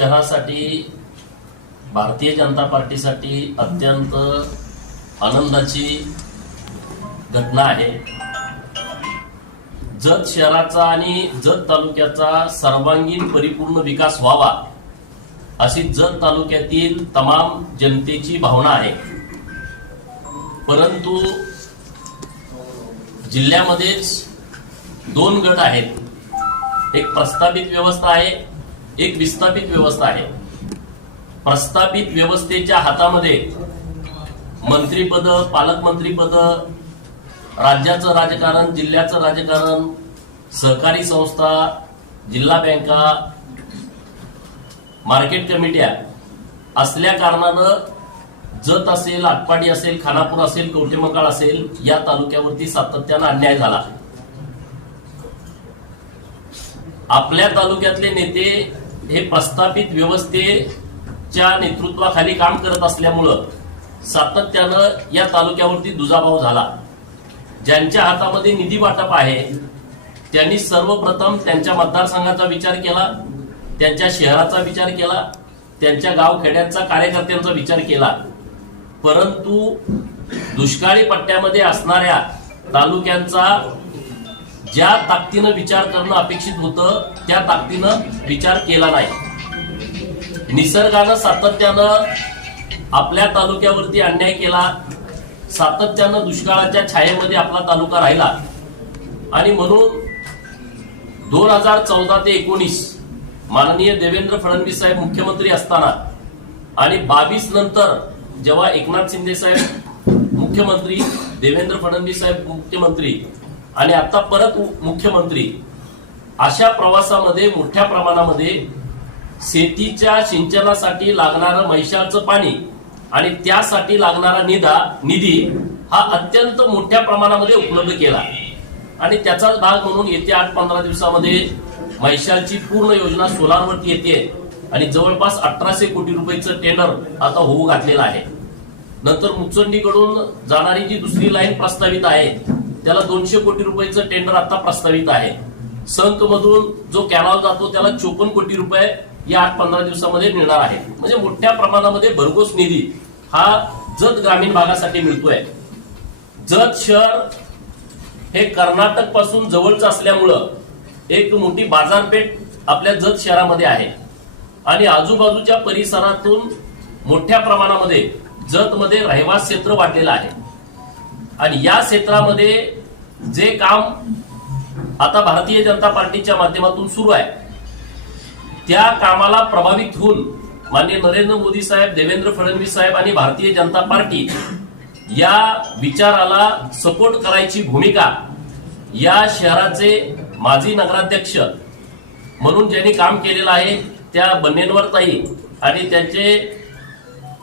शहरासाठी भारतीय जनता पार्टीसाठी अत्यंत आनंदाची घटना आहे जत शहराचा आणि जत तालुक्याचा सर्वांगीण परिपूर्ण विकास व्हावा अशी जत तालुक्यातील तमाम जनतेची भावना आहे परंतु जिल्ह्यामध्येच दोन गट आहेत एक प्रस्तावित व्यवस्था आहे एक विस्थापित व्यवस्था आहे प्रस्थापित व्यवस्थेच्या हातामध्ये मंत्रीपद पालकमंत्रीपद राज्याचं राजकारण जिल्ह्याचं राजकारण सहकारी संस्था जिल्हा बँका मार्केट कमिट्या असल्या कारणानं जत असेल आटपाडी असेल खानापूर असेल कवटेमकाळ असेल या तालुक्यावरती सातत्यानं अन्याय झाला आपल्या तालुक्यातले नेते हे प्रस्थापित व्यवस्थेच्या नेतृत्वाखाली काम करत असल्यामुळं सातत्यानं या तालुक्यावरती दुजाभाव झाला ज्यांच्या हातामध्ये निधी वाटप आहे त्यांनी सर्वप्रथम त्यांच्या मतदारसंघाचा विचार केला त्यांच्या शहराचा विचार केला त्यांच्या खेड्यांचा कार्यकर्त्यांचा विचार केला परंतु दुष्काळी पट्ट्यामध्ये असणाऱ्या तालुक्यांचा ज्या ताकदीनं विचार करणं अपेक्षित होतं त्या ताकदीनं विचार केला नाही निसर्गानं सातत्यानं आपल्या तालुक्यावरती अन्याय केला सातत्यानं दुष्काळाच्या छायेमध्ये आपला तालुका राहिला आणि म्हणून दोन हजार चौदा ते एकोणीस माननीय देवेंद्र फडणवीस साहेब मुख्यमंत्री असताना आणि बावीस नंतर जेव्हा एकनाथ शिंदे साहेब मुख्यमंत्री देवेंद्र फडणवीस साहेब मुख्यमंत्री आणि आता परत मुख्यमंत्री अशा प्रवासामध्ये मोठ्या प्रमाणामध्ये शेतीच्या सिंचनासाठी लागणारं म्हैशाचं पाणी आणि त्यासाठी लागणारा निधा निधी हा अत्यंत मोठ्या प्रमाणामध्ये उपलब्ध केला आणि त्याचाच भाग म्हणून येत्या आठ पंधरा दिवसामध्ये म्हैशालची पूर्ण योजना सोलारवरती येते आणि जवळपास अठराशे कोटी रुपयेचं टेंडर आता होऊ घातलेलं आहे नंतर मुचंडीकडून जाणारी जी दुसरी लाईन प्रस्तावित आहे त्याला दोनशे कोटी रुपयाचं टेंडर आता प्रस्तावित आहे संक मधून जो कॅनॉल जातो त्याला चोपन्न कोटी रुपये या आठ पंधरा दिवसामध्ये मिळणार आहे म्हणजे मोठ्या प्रमाणामध्ये भरघोस निधी हा जत ग्रामीण भागासाठी मिळतोय जत शहर हे कर्नाटक पासून जवळच असल्यामुळं एक मोठी बाजारपेठ आपल्या जत शहरामध्ये आहे आणि आजूबाजूच्या परिसरातून मोठ्या प्रमाणामध्ये जतमध्ये रहिवास क्षेत्र वाढलेलं आहे आणि या क्षेत्रामध्ये जे काम आता भारतीय जनता पार्टीच्या माध्यमातून सुरू आहे त्या कामाला प्रभावित होऊन माननीय नरेंद्र मोदी साहेब देवेंद्र फडणवीस साहेब आणि भारतीय जनता पार्टी या विचाराला सपोर्ट करायची भूमिका या शहराचे माजी नगराध्यक्ष म्हणून ज्यांनी काम केलेलं आहे त्या ताई आणि त्यांचे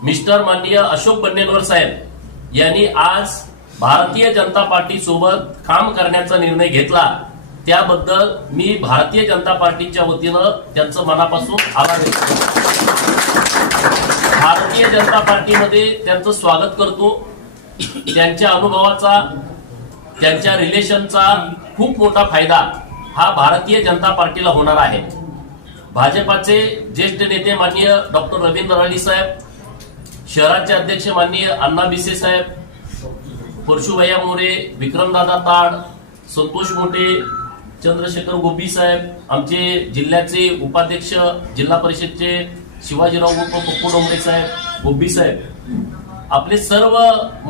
मिस्टर माननीय अशोक बन्नेनवर साहेब यांनी आज भारतीय जनता पार्टी सोबत काम करण्याचा निर्णय घेतला त्याबद्दल मी भारतीय जनता पार्टीच्या वतीनं त्यांचं मनापासून आभार व्यक्त करतो भारतीय जनता पार्टीमध्ये त्यांचं स्वागत करतो त्यांच्या अनुभवाचा त्यांच्या रिलेशनचा खूप मोठा फायदा हा भारतीय जनता पार्टीला होणार आहे भाजपाचे ज्येष्ठ नेते माननीय डॉक्टर रवींद्र राणी साहेब शहराचे अध्यक्ष माननीय अण्णा बिसे साहेब परशुभैया मोरे विक्रमदादा ताड संतोष मोटे चंद्रशेखर गोपी साहेब आमचे जिल्ह्याचे उपाध्यक्ष जिल्हा परिषदचे शिवाजीराव पप्पू डोंगरे साहेब गोपी साहेब आपले सर्व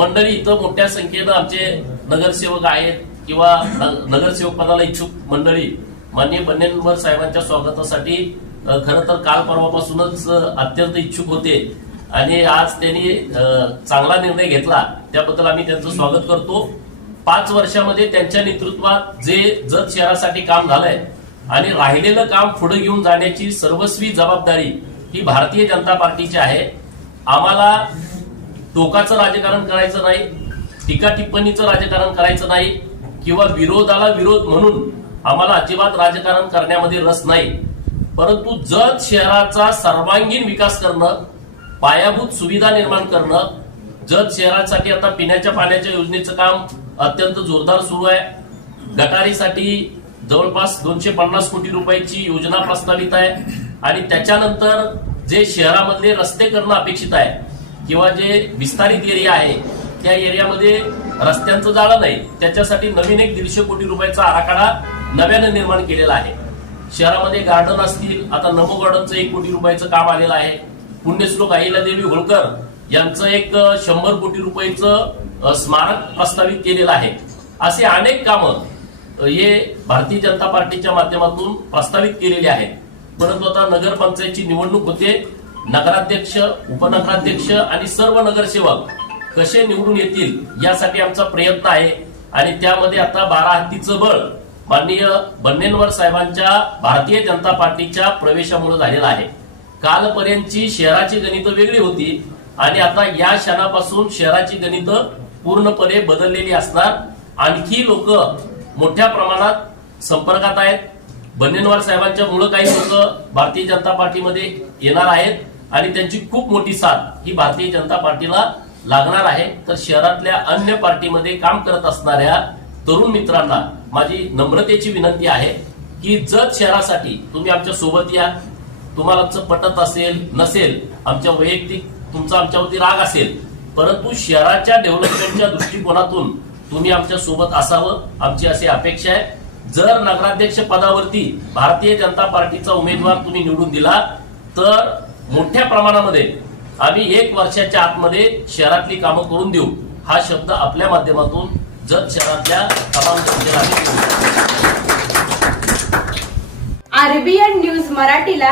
मंडळी इथं मोठ्या संख्येनं आमचे नगरसेवक आहेत किंवा नगरसेवक पदाला इच्छुक मंडळी माननीय बन्नेनवर साहेबांच्या स्वागतासाठी खरं तर काल परवापासूनच अत्यंत इच्छुक होते आणि आज त्यांनी चांगला निर्णय घेतला त्याबद्दल आम्ही त्यांचं स्वागत करतो पाच वर्षामध्ये त्यांच्या नेतृत्वात जे जत शहरासाठी काम झालंय आणि राहिलेलं काम पुढे घेऊन जाण्याची सर्वस्वी जबाबदारी ही भारतीय जनता पार्टीची आहे आम्हाला टोकाचं राजकारण करायचं नाही टीका टिप्पणीचं राजकारण करायचं नाही किंवा विरोधाला विरोध म्हणून आम्हाला अजिबात राजकारण करण्यामध्ये रस नाही परंतु जत शहराचा सर्वांगीण विकास करणं पायाभूत सुविधा निर्माण करणं जत शहरासाठी आता पिण्याच्या पाण्याच्या योजनेचं काम अत्यंत जोरदार सुरू आहे गटारीसाठी जवळपास दोनशे पन्नास कोटी रुपयाची योजना प्रस्तावित आहे आणि त्याच्यानंतर जे शहरामधले रस्ते करणं अपेक्षित आहे किंवा जे विस्तारित एरिया आहे त्या एरियामध्ये रस्त्यांचं जाळं नाही त्याच्यासाठी नवीन एक दीडशे कोटी रुपयाचा आराखडा नव्यानं निर्माण केलेला आहे शहरामध्ये गार्डन असतील आता नमो गार्डनचं एक कोटी रुपयाचं काम आलेलं आहे पुण्यश्लोक देवी होळकर यांचं एक शंभर कोटी रुपयाचं स्मारक प्रस्तावित केलेलं आहे असे अनेक कामं हे भारतीय जनता पार्टीच्या माध्यमातून प्रस्तावित केलेले आहेत परंतु आता नगरपंचायतची निवडणूक होते नगराध्यक्ष उपनगराध्यक्ष आणि सर्व नगरसेवक कसे निवडून येतील यासाठी आमचा प्रयत्न आहे आणि त्यामध्ये आता बारा हत्तीचं बळ माननीय बन्नेनवर साहेबांच्या भारतीय जनता पार्टीच्या प्रवेशामुळे झालेलं आहे कालपर्यंतची शहराची गणित वेगळी होती आणि आता या क्षणापासून शहराची गणित पूर्णपणे बदललेली असणार आणखी लोक मोठ्या प्रमाणात संपर्कात आहेत बन्नेनवार साहेबांच्या मुळे काही लोक भारतीय जनता पार्टीमध्ये येणार आहेत आणि त्यांची खूप मोठी साथ ही भारतीय जनता पार्टीला लागणार आहे तर शहरातल्या अन्य पार्टीमध्ये काम करत असणाऱ्या तरुण मित्रांना माझी नम्रतेची विनंती आहे की जत शहरासाठी तुम्ही आमच्या सोबत या तुम्हाला पटत असेल नसेल आमच्या वैयक्तिक तुमचा आमच्यावरती राग असेल परंतु शहराच्या डेव्हलपमेंटच्या दृष्टिकोनातून तुम्ही आमच्या सोबत असावं आमची अशी अपेक्षा आहे जर नगराध्यक्ष पदावरती भारतीय जनता पार्टीचा उमेदवार तुम्ही निवडून दिला तर मोठ्या प्रमाणामध्ये आम्ही एक वर्षाच्या आतमध्ये शहरातली कामं करून देऊ हा शब्द आपल्या माध्यमातून जत शहरातल्या तमाम आरबीएन न्यूज मराठीला